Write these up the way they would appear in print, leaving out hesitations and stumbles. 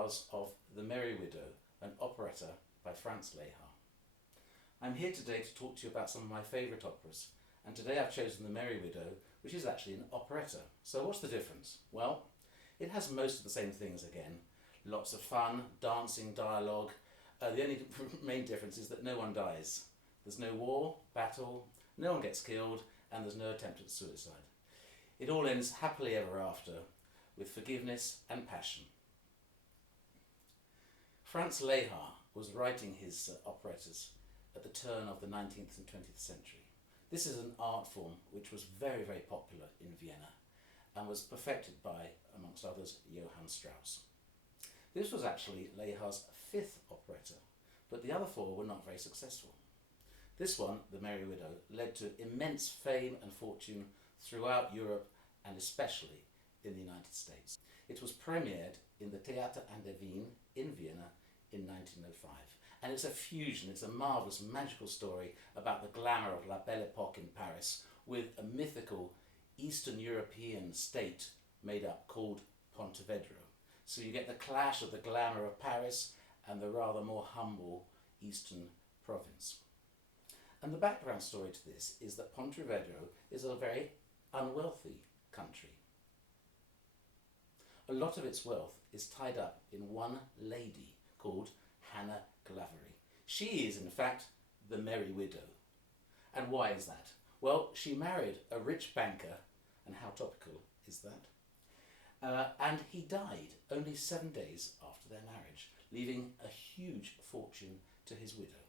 bars of The Merry Widow, an operetta by Franz Lehar. I'm here today to talk to you about some of my favourite operas, and today I've chosen The Merry Widow, which is actually an operetta. So what's the difference? Well, it has most of the same things again. Lots of fun, dancing, dialogue. The only main difference is that no one dies. There's no war, battle, no one gets killed, and there's no attempt at suicide. It all ends happily ever after, with forgiveness and passion. Franz Lehar was writing his operettas at the turn of the 19th and 20th century. This is an art form which was very, very popular in Vienna and was perfected by, amongst others, Johann Strauss. This was actually Lehar's fifth operetta, but the other four were not very successful. This one, The Merry Widow, led to immense fame and fortune throughout Europe and especially in the United States. It was premiered in the Theater an der Wien in Vienna in 1905. And it's a fusion, it's a marvellous, magical story about the glamour of La Belle Époque in Paris with a mythical Eastern European state made up called Pontevedra. So you get the clash of the glamour of Paris and the rather more humble Eastern province. And the background story to this is that Pontevedra is a very unwealthy country. A lot of its wealth is tied up in one lady called Hannah Glavery. She is, in fact, the Merry Widow. And why is that? Well, she married a rich banker, and how topical is that? And he died only 7 days after their marriage, leaving a huge fortune to his widow.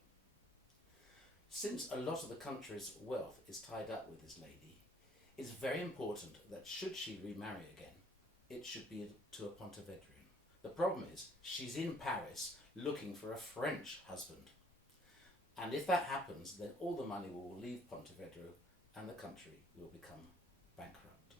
Since a lot of the country's wealth is tied up with this lady, it's very important that should she remarry again, it should be to a Pontevedrian. The problem is, she's in Paris looking for a French husband. And if that happens, then all the money will leave Pontevedra and the country will become bankrupt.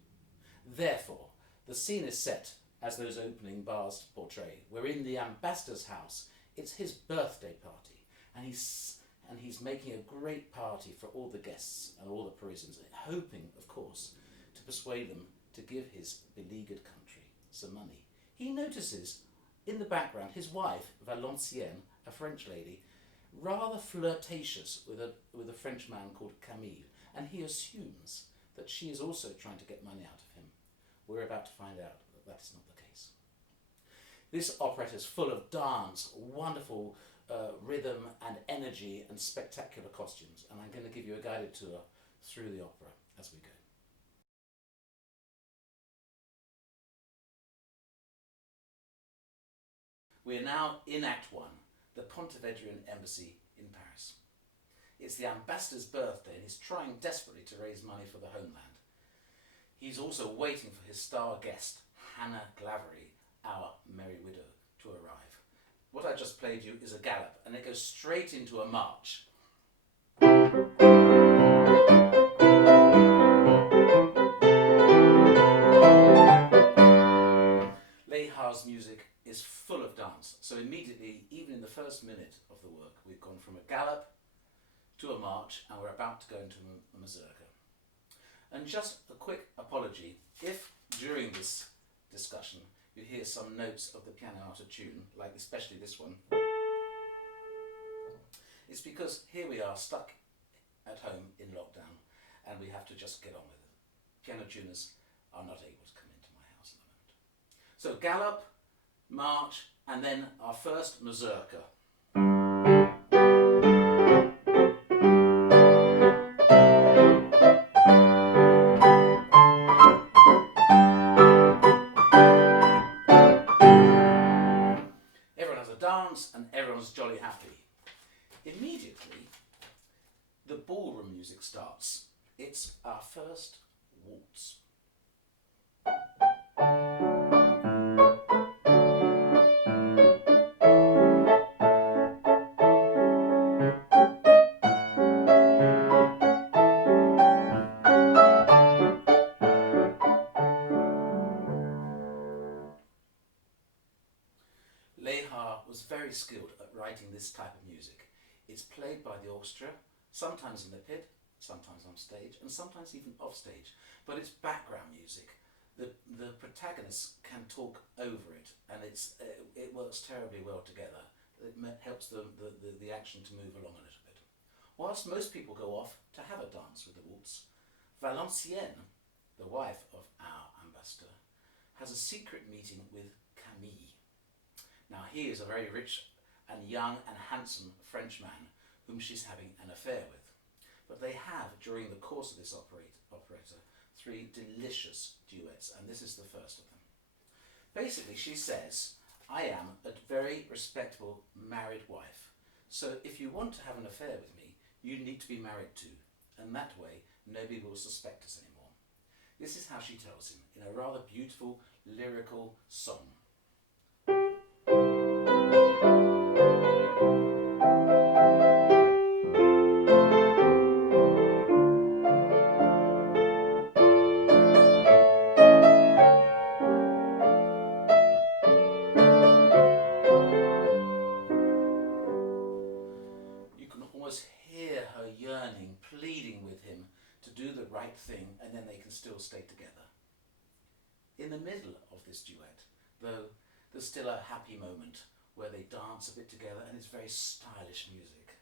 Therefore, the scene is set as those opening bars portray. We're in the ambassador's house. It's his birthday party, and he's making a great party for all the guests and all the Parisians, hoping, of course, to persuade them to give his beleaguered country some money. He notices in the background his wife, Valenciennes, a French lady, rather flirtatious with a French man called Camille, and he assumes that she is also trying to get money out of him. We're about to find out that that is not the case. This operetta is full of dance, wonderful rhythm and energy and spectacular costumes, and I'm going to give you a guided tour through the opera as we go. We are now in Act 1, the Pontevedrian embassy in Paris. It's the ambassador's birthday and he's trying desperately to raise money for the homeland. He's also waiting for his star guest, Hannah Glavery, our Merry Widow, to arrive. What I just played you is a gallop, and it goes straight into a march. Lehar's music is full of dance, so immediately, even in the first minute of the work, we've gone from a gallop to a march, and we're about to go into a mazurka. And just a quick apology, if during this discussion you hear some notes of the piano out of tune, like especially this one, it's because here we are stuck at home in lockdown and we have to just get on with it. Piano tuners are not able to come into my house at the moment. So gallop, march, and then our first mazurka. And everyone's jolly happy. Immediately, the ballroom music starts. It's our first waltz. Lehar was very skilled at writing this type of music. It's played by the orchestra, sometimes in the pit, sometimes on stage, and sometimes even off stage. But it's background music. the protagonists can talk over it, and it works terribly well together. It helps the action to move along a little bit. Whilst most people go off to have a dance with the waltz, Valenciennes, the wife of our ambassador, has a secret meeting with Camille. Now he is a very rich and young and handsome French man whom she's having an affair with. But they have, during the course of this operetta, 3 delicious duets, and this is the first of them. Basically, she says, I am a very respectable married wife, so if you want to have an affair with me, you need to be married too, and that way nobody will suspect us anymore. This is how she tells him, in a rather beautiful lyrical song. Hear her yearning, pleading with him to do the right thing, and then they can still stay together. In the middle of this duet, though, there's still a happy moment where they dance a bit together, and it's very stylish music.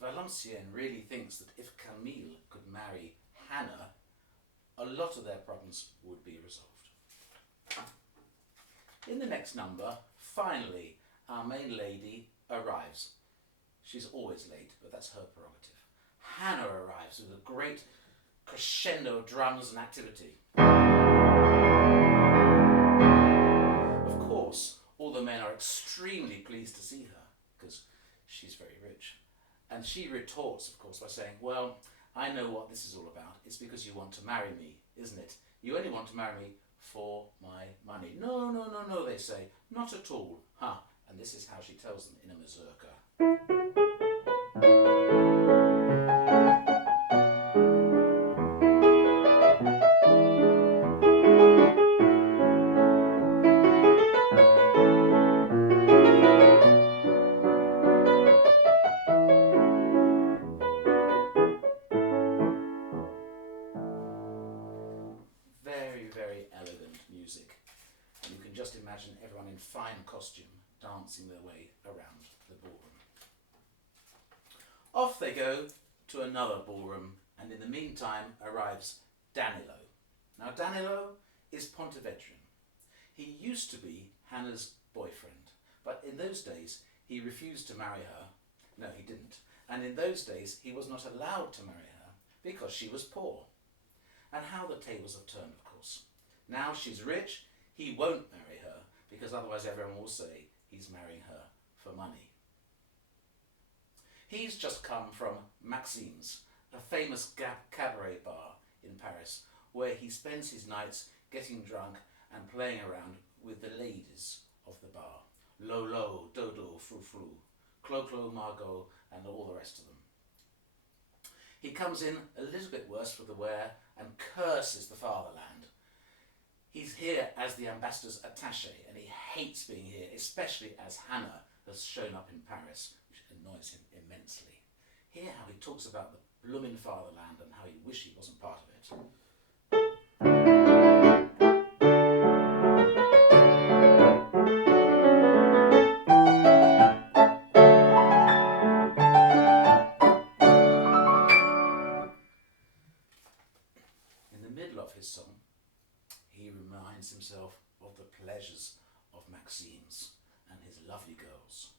Valenciennes really thinks that if Camille could marry Hannah, a lot of their problems would be resolved. In the next number, finally, our main lady arrives. She's always late, but that's her prerogative. Hannah arrives with a great crescendo of drums and activity. Of course, all the men are extremely pleased to see her, because she's very rich. And she retorts, of course, by saying, well, I know what this is all about. It's because you want to marry me, isn't it? You only want to marry me for my money. No, no, no, no, they say. Not at all. Huh. And this is how she tells them in a mazurka. Very elegant music. And you can just imagine everyone in fine costume dancing their way around the ballroom. Off they go to another ballroom, and in the meantime arrives Danilo. Now Danilo is Pontevedran. He used to be Hannah's boyfriend, but in those days he refused to marry her. No, he didn't. And in those days he was not allowed to marry her because she was poor. And how the tables have turned, of course. Now she's rich, he won't marry her, because otherwise everyone will say he's marrying her for money. He's just come from Maxime's, a famous cabaret bar in Paris, where he spends his nights getting drunk and playing around with the ladies of the bar. Lolo, Dodo, Frou-Frou, Clo-Clo, Margot, and all the rest of them. He comes in a little bit worse for the wear and curses the fatherland. He's here as the ambassador's attaché, and he hates being here, especially as Hannah has shown up in Paris, which annoys him immensely. Hear how he talks about the blooming fatherland and how he wished he wasn't part of it. In the middle of his song, he reminds himself of the pleasures of Maxime's and his lovely girls.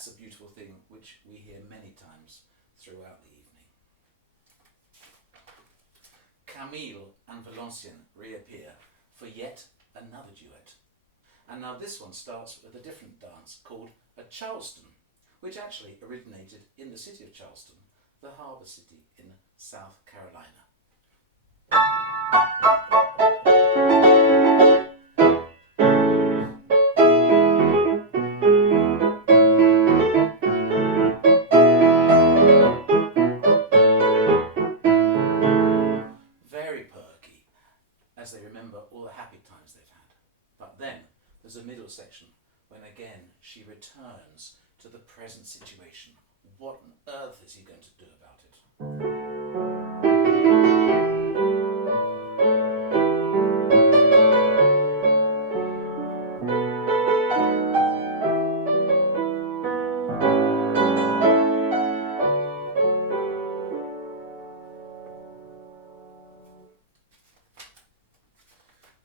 that's a beautiful thing which we hear many times throughout the evening. Camille and Valenciennes reappear for yet another duet. And now this one starts with a different dance called a Charleston, which actually originated in the city of Charleston, the harbour city in South Carolina. Very perky, as they remember all the happy times they've had. But then there's a middle section when again she returns to the present situation. What on earth is he going to do about it?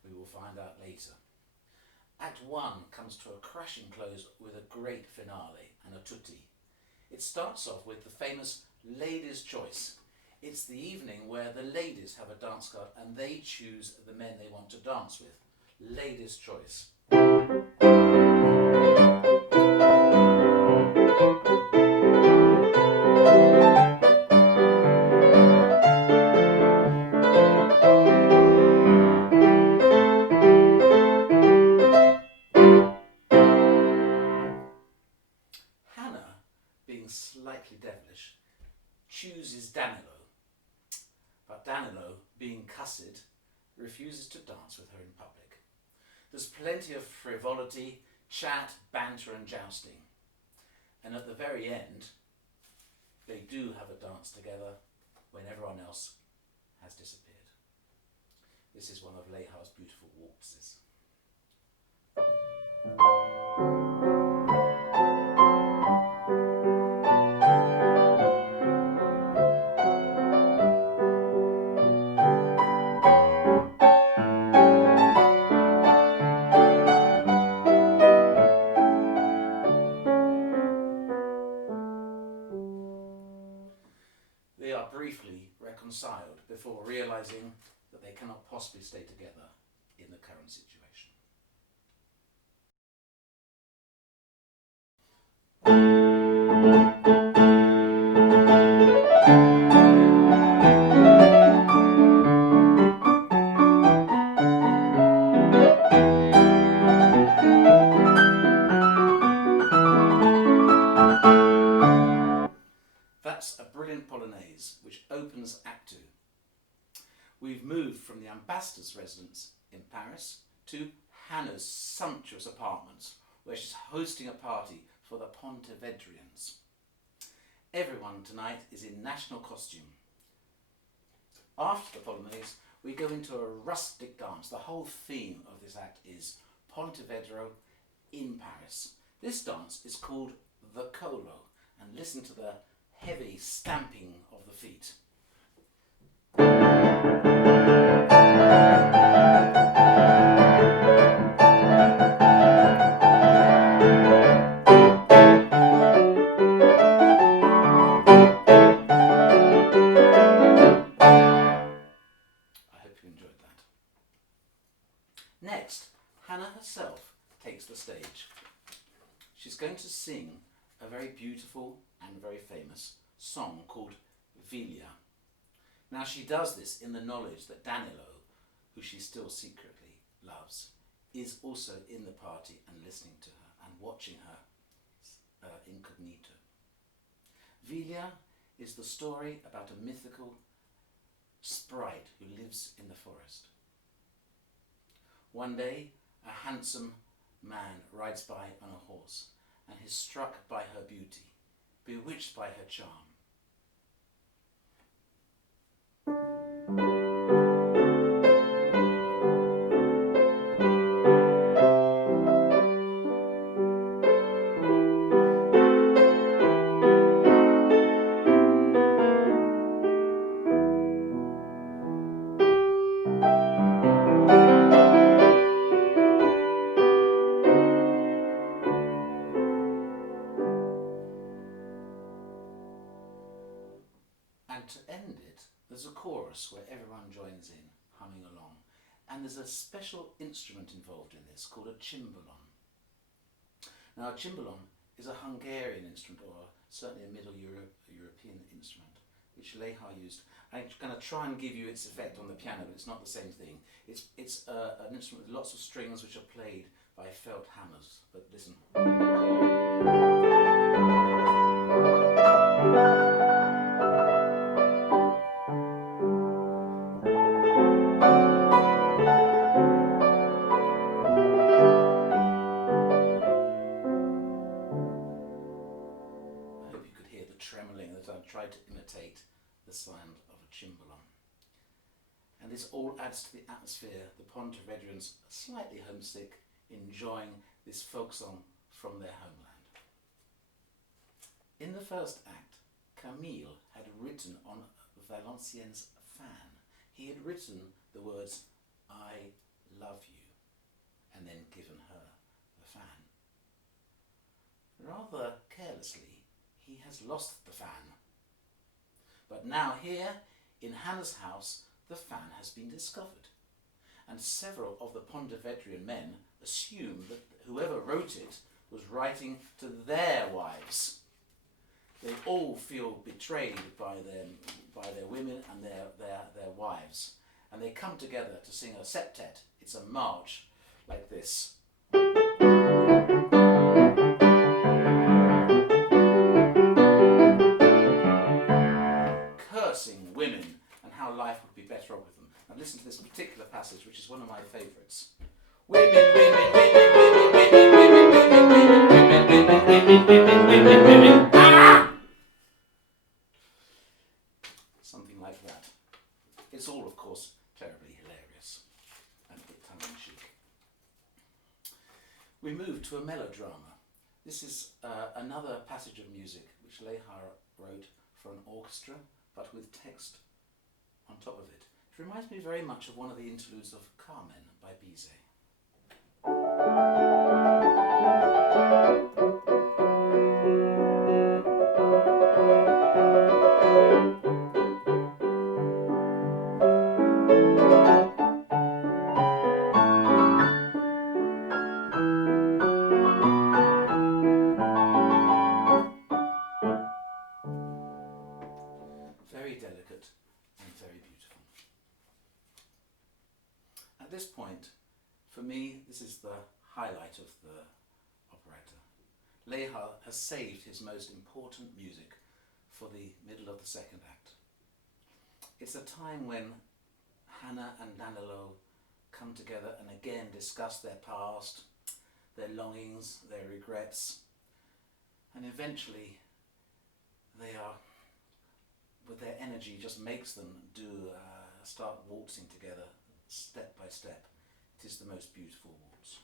We will find out later. Act 1 comes to a crashing close with a great finale and a tutti. It starts off with the famous Ladies' Choice. It's the evening where the ladies have a dance card and they choose the men they want to dance with. Ladies' Choice. Hannah, being slightly devilish, chooses Danilo, but Danilo, being cussed, refuses to dance with her in public. There's plenty of frivolity, chat, banter and jousting, and at the very end they do have a dance together when everyone else has disappeared. This is one of Lehar's beautiful waltzes. They are briefly reconciled before realising that they cannot possibly stay together in the current situation. That's a brilliant polonaise which opens Act 2. We've moved from the ambassador's residence in Paris to Hannah's sumptuous apartments, where she's hosting a party for the Pontevedrians. Everyone tonight is in national costume. After the polonaise, we go into a rustic dance. The whole theme of this act is Pontevedra in Paris. This dance is called the Colo, and listen to the heavy stamping of the feet. Next, Hannah herself takes the stage. She's going to sing a very beautiful and very famous song called Vilia. Now she does this in the knowledge that Danilo, who she still secretly loves, is also in the party and listening to her and watching her incognito. Vilia is the story about a mythical sprite who lives in the forest. One day, a handsome man rides by on a horse and is struck by her beauty, bewitched by her charm. And to end it, there's a chorus where everyone joins in, humming along. And there's a special instrument involved in this called a cimbalom. Now, a cimbalom is a Hungarian instrument, or certainly a Middle European instrument, which Lehar used. I'm going to try and give you its effect on the piano, but it's not the same thing. It's an instrument with lots of strings which are played by felt hammers. But listen. Tremoling that I've tried to imitate the sound of a cimbalom. And this all adds to the atmosphere. The Pontevedrians are slightly homesick, enjoying this folk song from their homeland. In the first act, Camille had written on Valenciennes' fan. He had written the words, "I love you," and then given her the fan. Rather carelessly, he has lost the fan. But now here, in Hannah's house, the fan has been discovered. And several of the Pontevedrian men assume that whoever wrote it was writing to their wives. They all feel betrayed by their women and their wives. And they come together to sing a septet. It's a march like this. Cursing women and how life would be better off with them. Now listen to this particular passage, which is one of my favourites. Women, women, women, women, women, women, women, women, women, women, women, women, women. Ah! Something like that. It's all, of course, terribly hilarious and a bit tongue-in-cheek. We move to a melodrama. This is another passage of music which Lehar wrote for an orchestra, but with text on top of it. It reminds me very much of one of the interludes of Carmen by Bizet. Very delicate and very beautiful. At this point, for me, this is the highlight of the operetta. Lehar has saved his most important music for the middle of the second act. It's a time when Hannah and Danilo come together and again discuss their past, their longings, their regrets, and eventually they are, with their energy, just makes them start waltzing together step by step. It is the most beautiful waltz.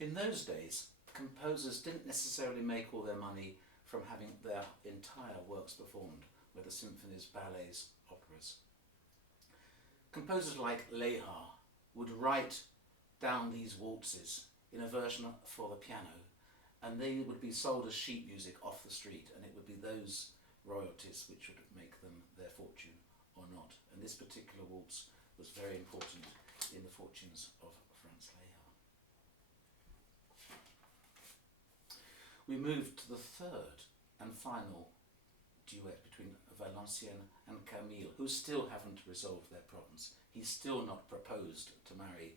In those days, composers didn't necessarily make all their money from having their entire works performed, whether symphonies, ballets, operas. Composers like Lehar would write down these waltzes in a version for the piano, and they would be sold as sheet music off the street, and it would be those royalties which would make them their fortune or not. And this particular waltz was very important in the fortunes of Franz Lehar. We move to the third and final duet between Valenciennes and Camille, who still haven't resolved their problems. He's still not proposed to marry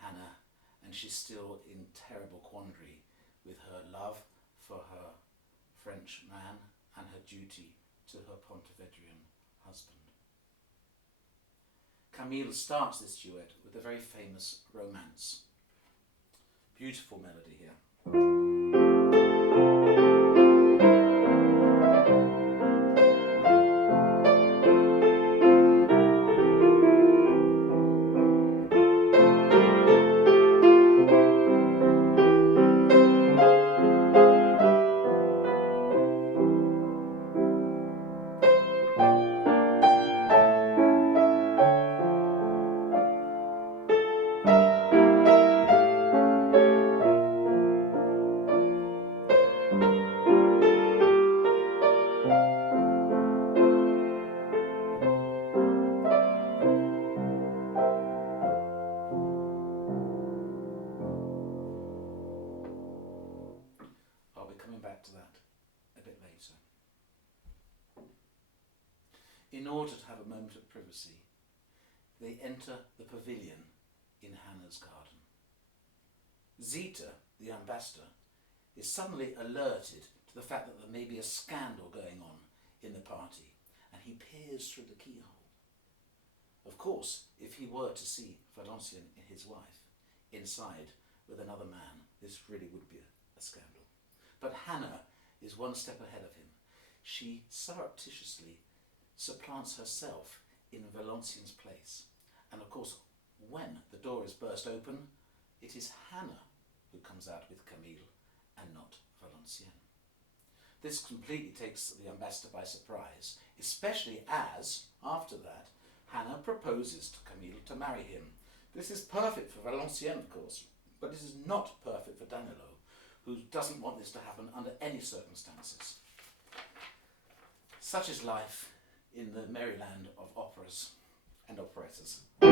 Hannah, and she's still in terrible quandary with her love for her French man and her duty to her Pontevedrian husband. Camille starts this duet with a very famous romance. Beautiful melody here. in order to have a moment of privacy, they enter the pavilion in Hannah's garden. Zita, the ambassador, is suddenly alerted to the fact that there may be a scandal going on in the party, and he peers through the keyhole. Of course, if he were to see Valenciennes and his wife inside with another man, this really would be a scandal. But Hannah is one step ahead of him. She surreptitiously supplants herself in Valenciennes' place. And of course, when the door is burst open, it is Hannah who comes out with Camille and not Valenciennes. This completely takes the ambassador by surprise, especially as, after that, Hannah proposes to Camille to marry him. This is perfect for Valenciennes, of course, but it is not perfect for Danilo, who doesn't want this to happen under any circumstances. Such is life in the merry land of operas and operettas. And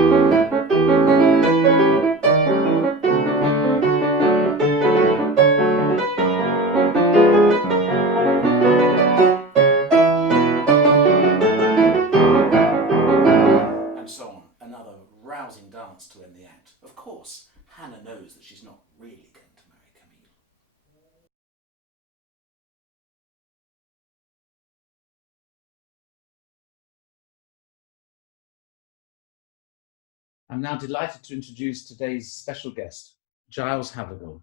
so on, another rousing dance to end the act. Of course, Hannah knows that she's not really going to marry Camille. I'm now delighted to introduce today's special guest, Giles Havergal.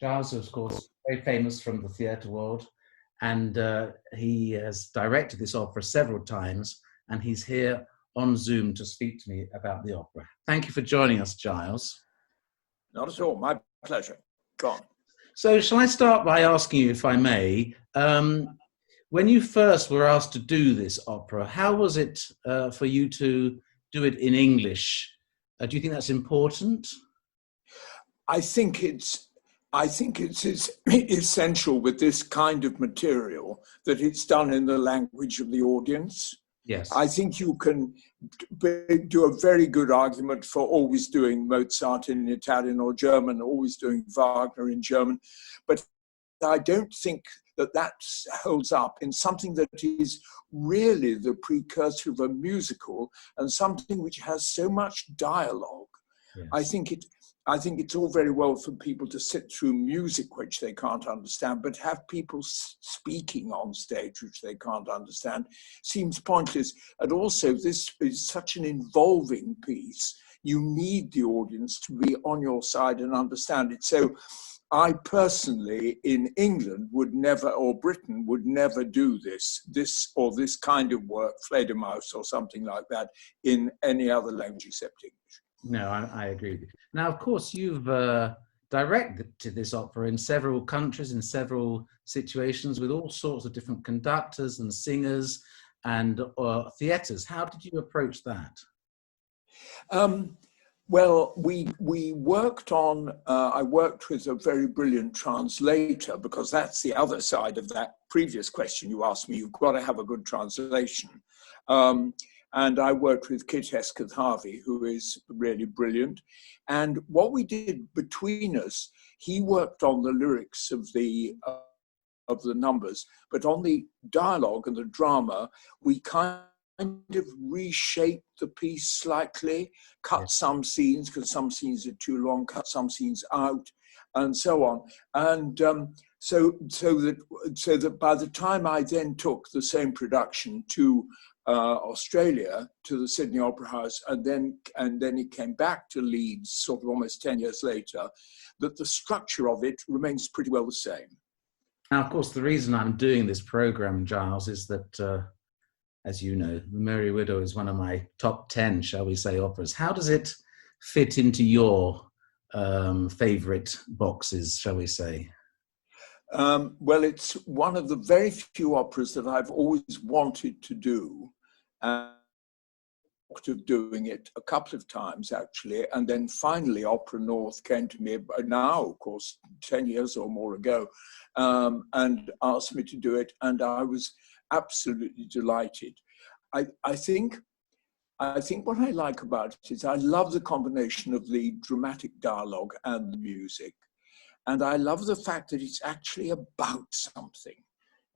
Giles is, of course, very famous from the theatre world, and he has directed this opera several times, and he's here on Zoom to speak to me about the opera. Thank you for joining us, Giles. Not at all. My pleasure. Go on. So shall I start by asking you, if I may, when you first were asked to do this opera, how was it for you to do it in English? Do you think that's important? I think it's essential with this kind of material that it's done in the language of the audience. Yes. I think you can do a very good argument for always doing Mozart in Italian or German, always doing Wagner in German. But I don't think that holds up in something that is really the precursor of a musical and something which has so much dialogue. Yes. I think it's all very well for people to sit through music which they can't understand, but have people speaking on stage which they can't understand seems pointless. And also, this is such an involving piece. You need the audience to be on your side and understand it. So I personally, in England, would never, or Britain, would never do this kind of work, Fledermaus or something like that, in any other language except English. No, I agree with you. Now, of course, you've directed this opera in several countries, in several situations, with all sorts of different conductors and singers and theatres. How did you approach that? Well, we worked on, I worked with a very brilliant translator, because that's the other side of that previous question you asked me. You've got to have a good translation. And I worked with Kit Hesketh-Harvey, who is really brilliant. And what we did between us, he worked on the lyrics of the numbers, but on the dialogue and the drama, we kind of reshaped the piece slightly, cut some scenes because some scenes are too long, cut some scenes out, and so on. And so that by the time I then took the same production to Australia, to the Sydney Opera House, and then it came back to Leeds sort of almost 10 years later, that the structure of it remains pretty well the same. Now, of course, the reason I'm doing this program, Giles, is that, as you know, The Merry Widow is one of my top 10, shall we say, operas. How does it fit into your favourite boxes, shall we say? Well, it's one of the very few operas that I've always wanted to do, and of doing it a couple of times actually, and then finally Opera North came to me now, of course, 10 years or more ago, and asked me to do it, and I was absolutely delighted. I think what I like about it is I love the combination of the dramatic dialogue and the music. And I love the fact that it's actually about something.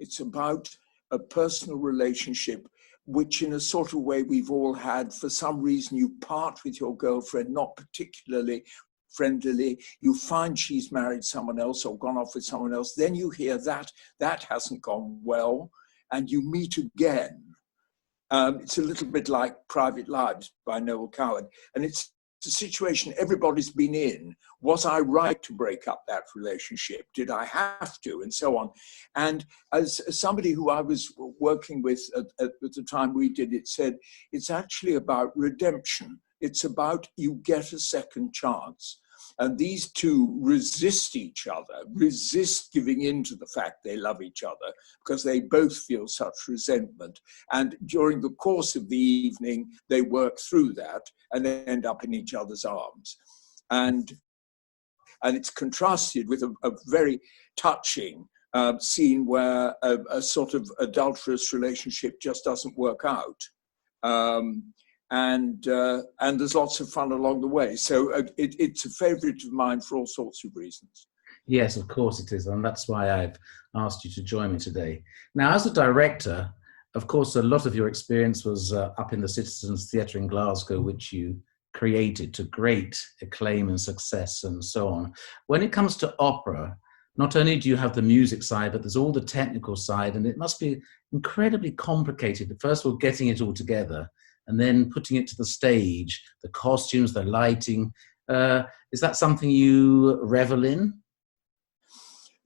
It's about a personal relationship which in a sort of way we've all had. For some reason, you part with your girlfriend, not particularly friendly, you find she's married someone else or gone off with someone else, then you hear that that hasn't gone well, and you meet again. It's a little bit like Private Lives by Noel Coward, and it's a situation everybody's been in. Was I right to break up that relationship? Did I have to? And so on. And as somebody who I was working with at the time we did it said, it's actually about redemption. It's about you get a second chance. And these two resist each other, resist giving in to the fact they love each other, because they both feel such resentment. And during the course of the evening, they work through that and they end up in each other's arms. And it's contrasted with a very touching scene where a sort of adulterous relationship just doesn't work out. And there's lots of fun along the way. So it's a favourite of mine for all sorts of reasons. Yes, of course it is. And that's why I've asked you to join me today. Now, as a director, of course, a lot of your experience was up in the Citizens Theatre in Glasgow, which you created to great acclaim and success and so on. When it comes to opera, not only do you have the music side, but there's all the technical side, and it must be incredibly complicated. First of all, getting it all together, and then putting it to the stage, the costumes, the lighting. Is that something you revel in?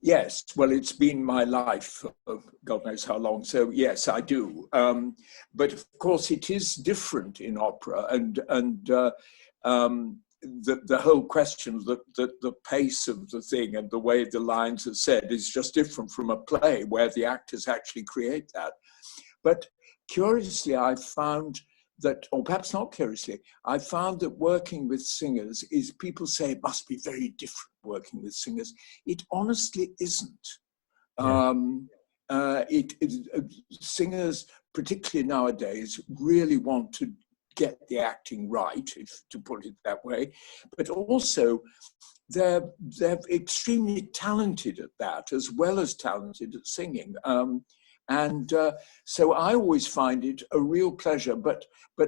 Yes, well, it's been my life for God knows how long. So yes, I do. But of course, it is different in opera, and the whole question that the pace of the thing and the way the lines are said is just different from a play where the actors actually create that. But curiously, I found that, or perhaps not curiously, I found that working with singers is, people say it must be very different working with singers. It honestly isn't. Yeah. Singers, particularly nowadays, really want to get the acting right, if to put it that way, but also they're extremely talented at that, as well as talented at singing. So I always find it a real pleasure, but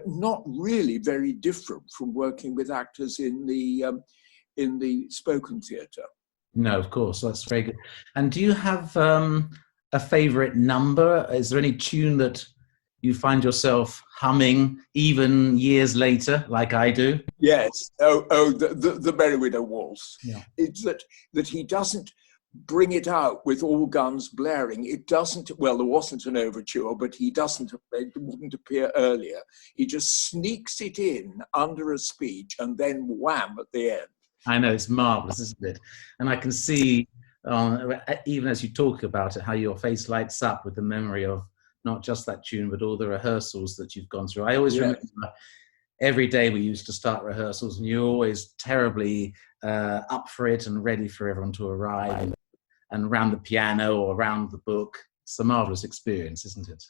not really very different from working with actors in the spoken theatre. No, of course, that's very good. And do you have a favorite number? Is there any tune that you find yourself humming even years later, like I do? Yes. The Merry Widow Waltz. Yeah. It's that he doesn't bring it out with all guns blaring. It doesn't, well, there wasn't an overture, but it wouldn't appear earlier. He just sneaks it in under a speech and then wham at the end. I know, it's marvelous, isn't it? And I can see, even as you talk about it, how your face lights up with the memory of not just that tune, but all the rehearsals that you've gone through. I always remember every day we used to start rehearsals, and you're always terribly up for it and ready for everyone to arrive, and around the piano or around the book. It's a marvelous experience, isn't it?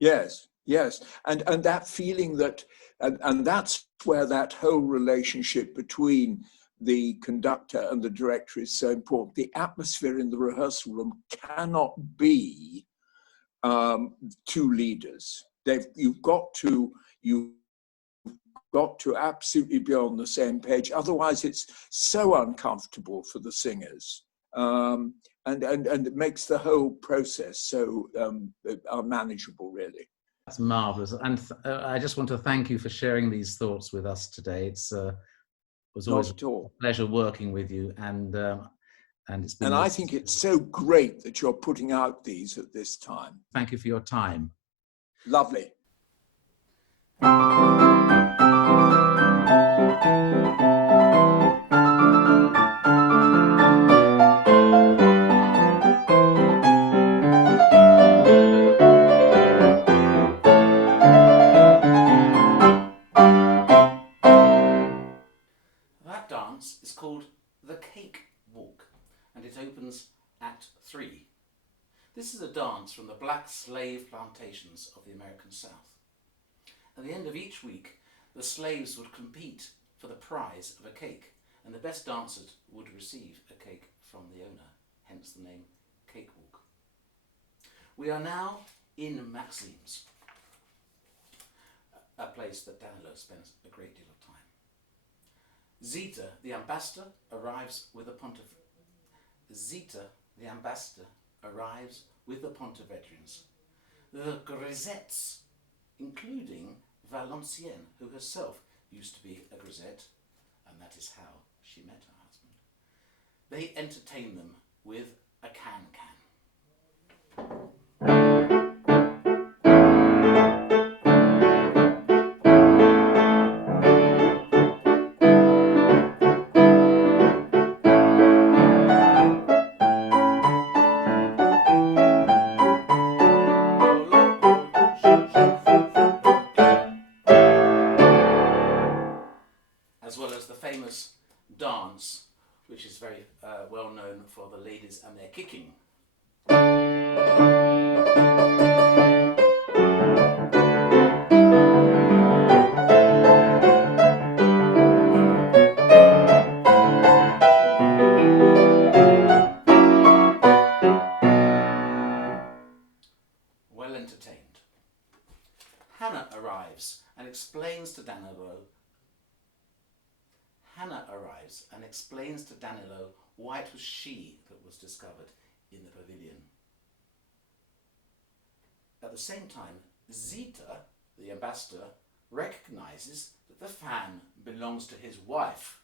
Yes, yes. And that feeling that, and that's where that whole relationship between the conductor and the director is so important. The atmosphere in the rehearsal room cannot be two leaders. You've got to absolutely be on the same page. Otherwise, it's so uncomfortable for the singers. And it makes the whole process so unmanageable, really. That's marvelous. And I just want to thank you for sharing these thoughts with us today. It was always a pleasure working with you, and it's been. And I think it's so great that you're putting out these at this time. Thank you for your time. Lovely. That dance is called the Cake Walk, and it opens Act 3. This is a dance from the black slave plantations of the American South. At the end of each week, the slaves would compete for the prize of a cake, and the best dancers would receive a cake from the owner, hence the name Cake Walk. We are now in Maxime's, a place that Danilo spends a great deal of time. Zita, the ambassador, arrives with the Pontevedrians. The Grisettes, including Valenciennes, who herself used to be a grisette, and that is how she met her husband. They entertain them with a can-can. As well as the famous dance, which is very well known for the ladies and their kicking. Well entertained. Hannah arrives and explains to Danilo why it was she that was discovered in the pavilion. At the same time, Zita, the ambassador, recognises that the fan belongs to his wife,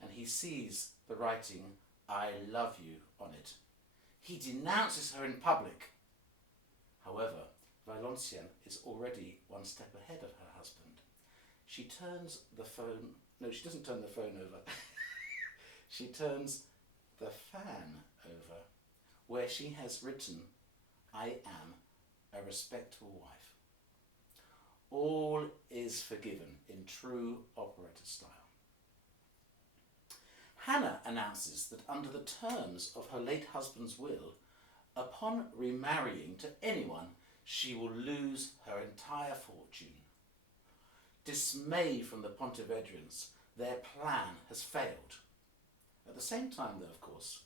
and he sees the writing, "I love you," on it. He denounces her in public. However, Valenciennes is already one step ahead of her husband. She turns the phone... No, she doesn't turn the phone over. She turns the fan over, where she has written, "I am a respectable wife." All is forgiven in true operetta style. Hannah announces that under the terms of her late husband's will, upon remarrying to anyone, she will lose her entire fortune. Dismayed from the Pontevedrians, their plan has failed. At the same time, though, of course,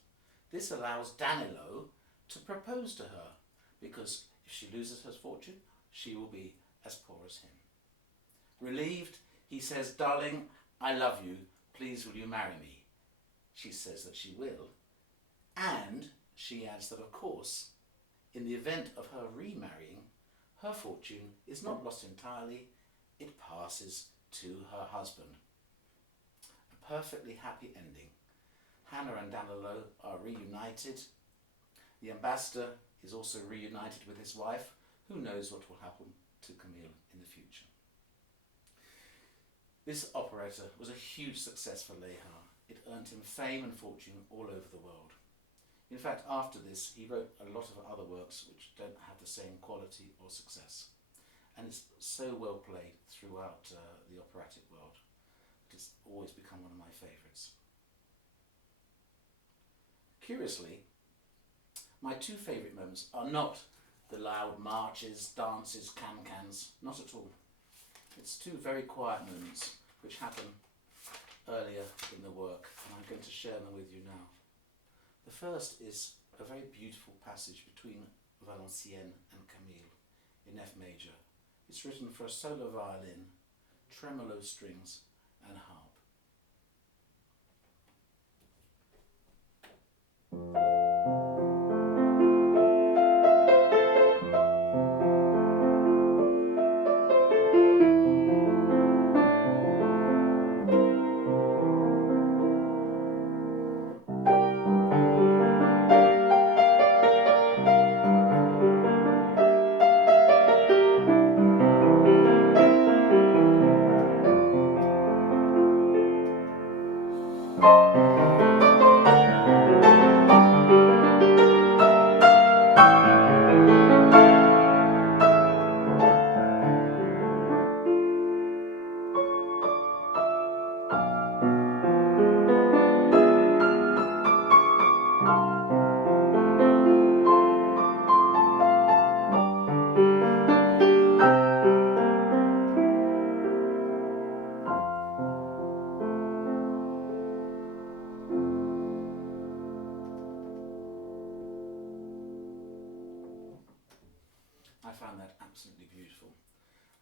this allows Danilo to propose to her, because if she loses her fortune, she will be as poor as him. Relieved, he says, "Darling, I love you. Please, will you marry me?" She says that she will, and she adds that, of course, in the event of her remarrying, her fortune is not lost entirely, it passes to her husband. A perfectly happy ending. Hannah and Danilo are reunited. The ambassador is also reunited with his wife. Who knows what will happen to Camille in the future. This operetta was a huge success for Lehar. It earned him fame and fortune all over the world. In fact, after this, he wrote a lot of other works which don't have the same quality or success. And it's so well played throughout the operatic world. It's always become one of my favourites. Curiously, my two favourite moments are not the loud marches, dances, can-cans, not at all. It's two very quiet moments which happen earlier in the work, and I'm going to share them with you now. The first is a very beautiful passage between Valenciennes and Camille in F major. It's written for a solo violin, tremolo strings and harp. I found that absolutely beautiful.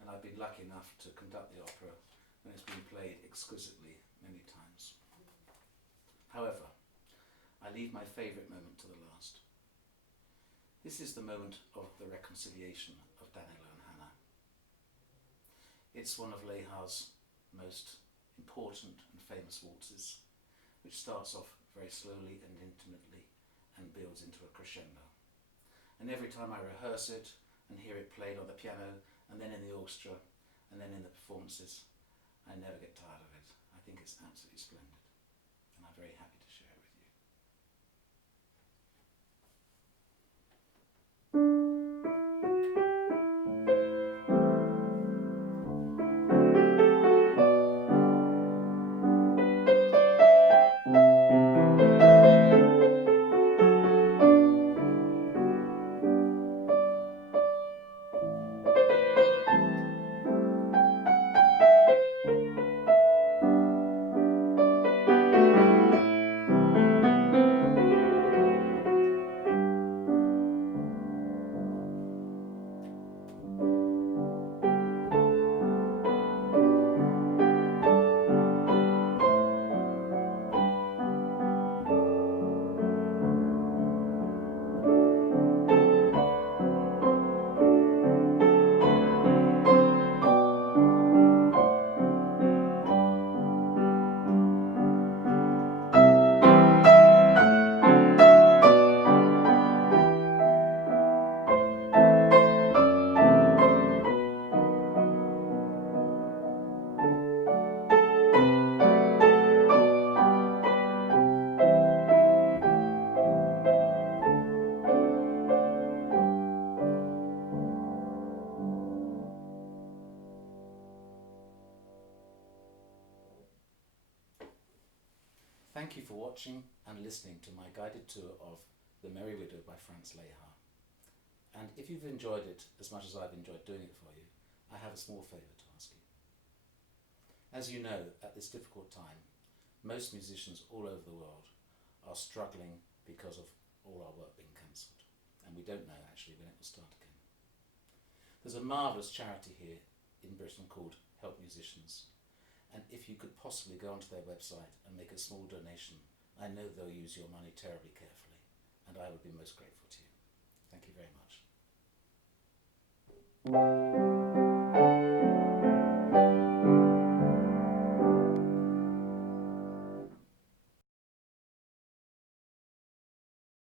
and I've been lucky enough to conduct the opera when it's been played exquisitely many times. However, I leave my favourite moment to the last. This is the moment of the reconciliation of Danilo and Hannah. It's one of Lehar's most important and famous waltzes, which starts off very slowly and intimately and builds into a crescendo. And every time I rehearse it and hear it played on the piano and then in the orchestra and then in the performances, I never get tired of it. I think it's absolutely splendid, and I'm very happy to share it with you. Thank you for watching and listening to my guided tour of The Merry Widow by Franz Lehar. And if you've enjoyed it as much as I've enjoyed doing it for you, I have a small favour to ask you. As you know, at this difficult time, most musicians all over the world are struggling because of all our work being cancelled, and we don't know actually when it will start again. There's a marvellous charity here in Britain called Help Musicians, and if you could possibly go onto their website and make a small donation, I know they'll use your money terribly carefully, and I would be most grateful to you. Thank you very much.